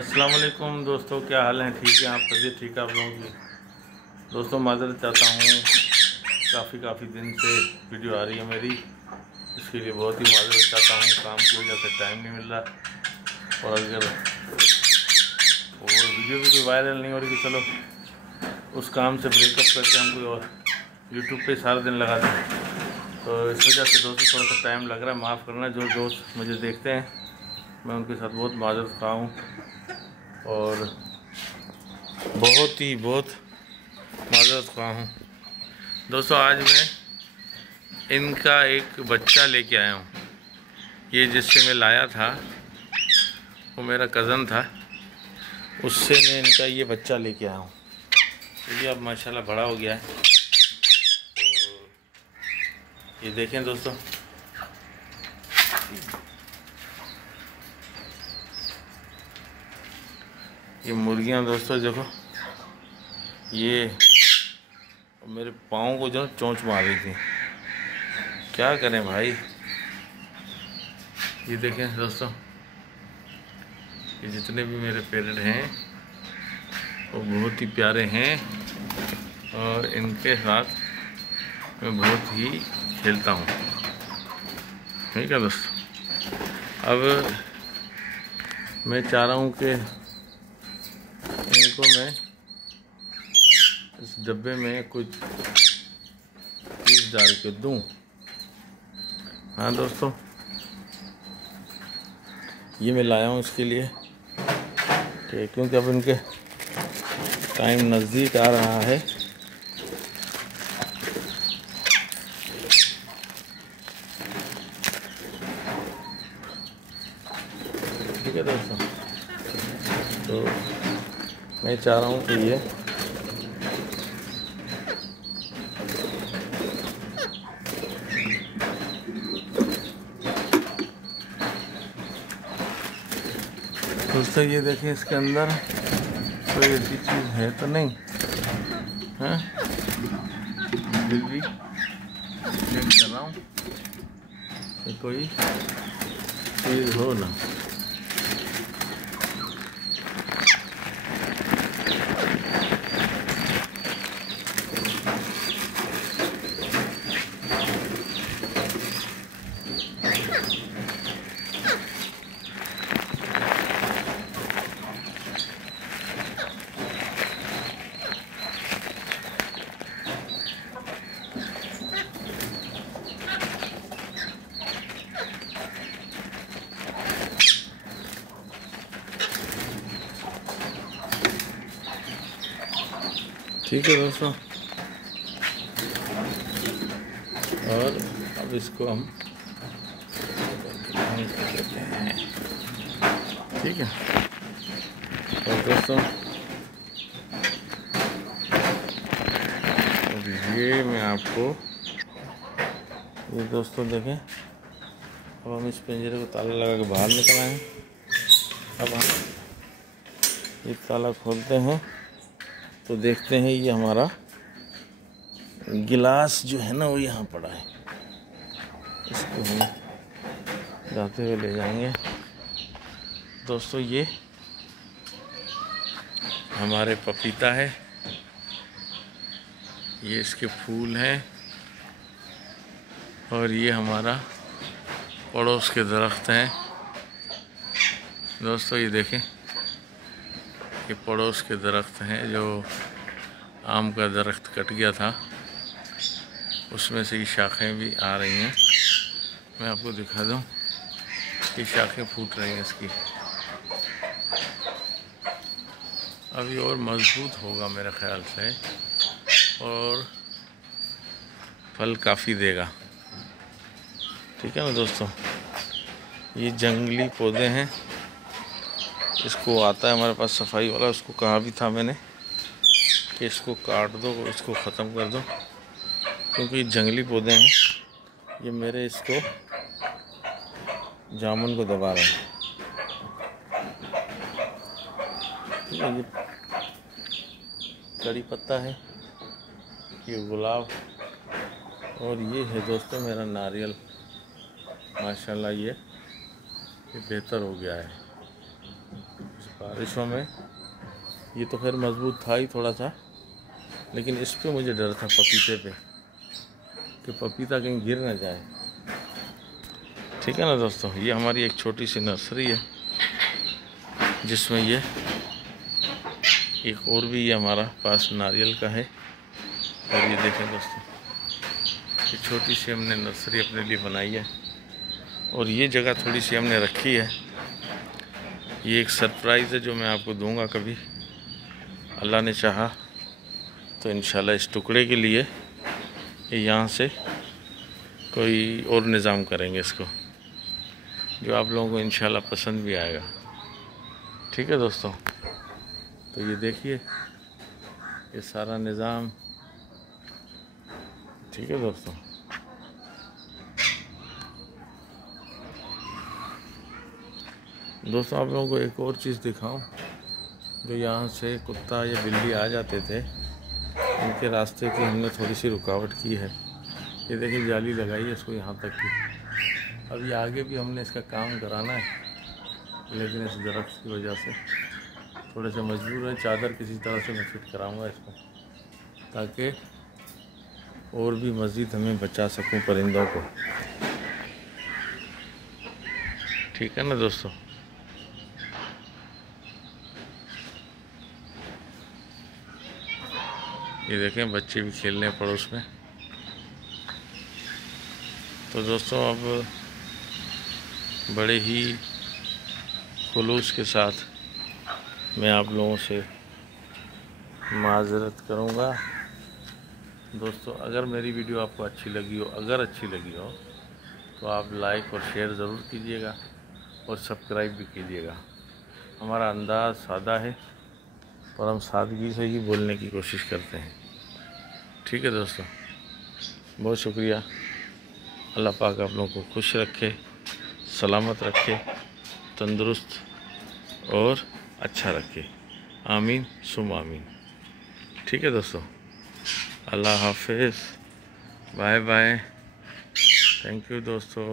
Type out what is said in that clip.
अस्सलाम वालेकुम दोस्तों, क्या हाल है? ठीक है आप? तबीयत ठीक है आप लोगों की? दोस्तों माज़रत चाहता हूँ, काफ़ी दिन से वीडियो आ रही है मेरी, इसके लिए बहुत ही माज़रत चाहता हूँ। काम की वजह से टाइम नहीं मिल रहा, और अगर वो वीडियो भी कोई वायरल नहीं हो रही कि चलो उस काम से ब्रेकअप करके हम कोई और यूट्यूब पे सारा दिन लगा दें, तो इस वजह से दोस्तों थोड़ा सा टाइम लग रहा है। माफ़ करना, जो दोस्त मुझे देखते हैं मैं उनके साथ बहुत माज़रत खा हूँ, और बहुत माज़रत खा हूँ। दोस्तों आज मैं इनका एक बच्चा लेके आया हूँ। ये जिससे मैं लाया था वो मेरा कज़न था, उससे मैं इनका ये बच्चा लेके आया हूँ। तो ये अब माशाल्लाह बड़ा हो गया है। तो ये देखें दोस्तों, ये मुर्गियाँ दोस्तों देखो, ये मेरे पाँव को जो चोंच मार रही थी, क्या करें भाई। ये देखें दोस्तों, ये जितने भी मेरे पेरेंट हैं वो बहुत ही प्यारे हैं, और इनके साथ मैं बहुत ही खेलता हूँ। ठीक है दोस्तों, अब मैं चाह रहा हूँ कि इनको मैं इस डब्बे में कुछ चीज़ डाल के दूँ। हाँ दोस्तों, ये मैं लाया हूँ इसके लिए कि क्योंकि अब इनके टाइम नज़दीक आ रहा है। ठीक है दोस्तों, तो मैं चाह रहा हूँ कि ये दोस्तों, ये देखें इसके अंदर कोई ऐसी चीज़ है तो नहीं है, फिर भी चेक कर रहा हूँ कि कोई चीज़ हो ना। ठीक है दोस्तों, और अब इसको हम कर लेते हैं। ठीक है, और दोस्तों अब ये मैं आपको, ये दोस्तों देखें, अब हम इस पिंजरे को ताला लगा के बाहर निकल आए हैं। अब हम ये ताला खोलते हैं तो देखते हैं ये हमारा गिलास जो है ना वो यहाँ पड़ा है, इसको हम जाते हुए ले जाएंगे। दोस्तों ये हमारे पपीता है, ये इसके फूल हैं, और ये हमारा पड़ोस के दरख्त हैं। दोस्तों ये देखें, ये पड़ोस के दरख्त हैं, जो आम का दरख्त कट गया था उसमें से ये शाखें भी आ रही हैं। मैं आपको दिखा दूं, ये शाखें फूट रही हैं इसकी। अभी और मजबूत होगा मेरे ख्याल से, और फल काफ़ी देगा। ठीक है ना दोस्तों, ये जंगली पौधे हैं, इसको आता है हमारे पास सफाई वाला, उसको कहा भी था मैंने कि इसको काट दो, इसको ख़त्म कर दो, क्योंकि ये जंगली पौधे हैं। ये मेरे इसको जामुन को दबा रहे हैं। ठीक है, ये कड़ी पत्ता है, ये गुलाब, और ये है दोस्तों मेरा नारियल। माशाल्लाह ये बेहतर हो गया है। बारिशों में। ये तो खैर मजबूत था ही थोड़ा सा, लेकिन इस पे मुझे डर था, पपीते पे, कि पपीता कहीं गिर ना जाए। ठीक है ना दोस्तों, ये हमारी एक छोटी सी नर्सरी है जिसमें ये एक और भी ये हमारा पास नारियल का है। और ये देखें दोस्तों, ये छोटी सी हमने नर्सरी अपने लिए बनाई है और ये जगह थोड़ी सी हमने रखी है। ये एक सरप्राइज़ है जो मैं आपको दूंगा कभी, अल्लाह ने चाहा तो इंशाल्लाह। इस टुकड़े के लिए यहाँ से कोई और निज़ाम करेंगे इसको, जो आप लोगों को इंशाल्लाह पसंद भी आएगा। ठीक है दोस्तों, तो ये देखिए ये सारा निज़ाम। ठीक है दोस्तों, आप लोगों को एक और चीज़ दिखाऊं, जो यहाँ से कुत्ता या बिल्ली आ जाते थे, उनके रास्ते की हमने थोड़ी सी रुकावट की है। ये देखिए जाली लगाई है इसको यहाँ तक की। अब ये आगे भी हमने इसका काम कराना है, लेकिन इस दरख्त की वजह से थोड़े से मजबूर है। चादर किसी तरह से मैं फिट कराऊंगा इसको, ताकि और भी मज़ीद हमें बचा सकूं परिंदों को। ठीक है ना दोस्तों। ये देखें बच्चे भी खेल रहे हैं पड़ोस में। तो दोस्तों अब बड़े ही खुलूस के साथ मैं आप लोगों से माज़रत करूंगा दोस्तों। अगर मेरी वीडियो आपको अच्छी लगी हो, तो आप लाइक और शेयर ज़रूर कीजिएगा और सब्सक्राइब भी कीजिएगा। हमारा अंदाज़ सादा है, पर हम सादगी से ही बोलने की कोशिश करते हैं। ठीक है दोस्तों, बहुत शुक्रिया। अल्लाह पाक आप लोगों को खुश रखे, सलामत रखे, तंदुरुस्त और अच्छा रखे। आमीन सुम आमीन। ठीक है दोस्तों, अल्लाह हाफिज़, बाय बाय, थैंक यू दोस्तों।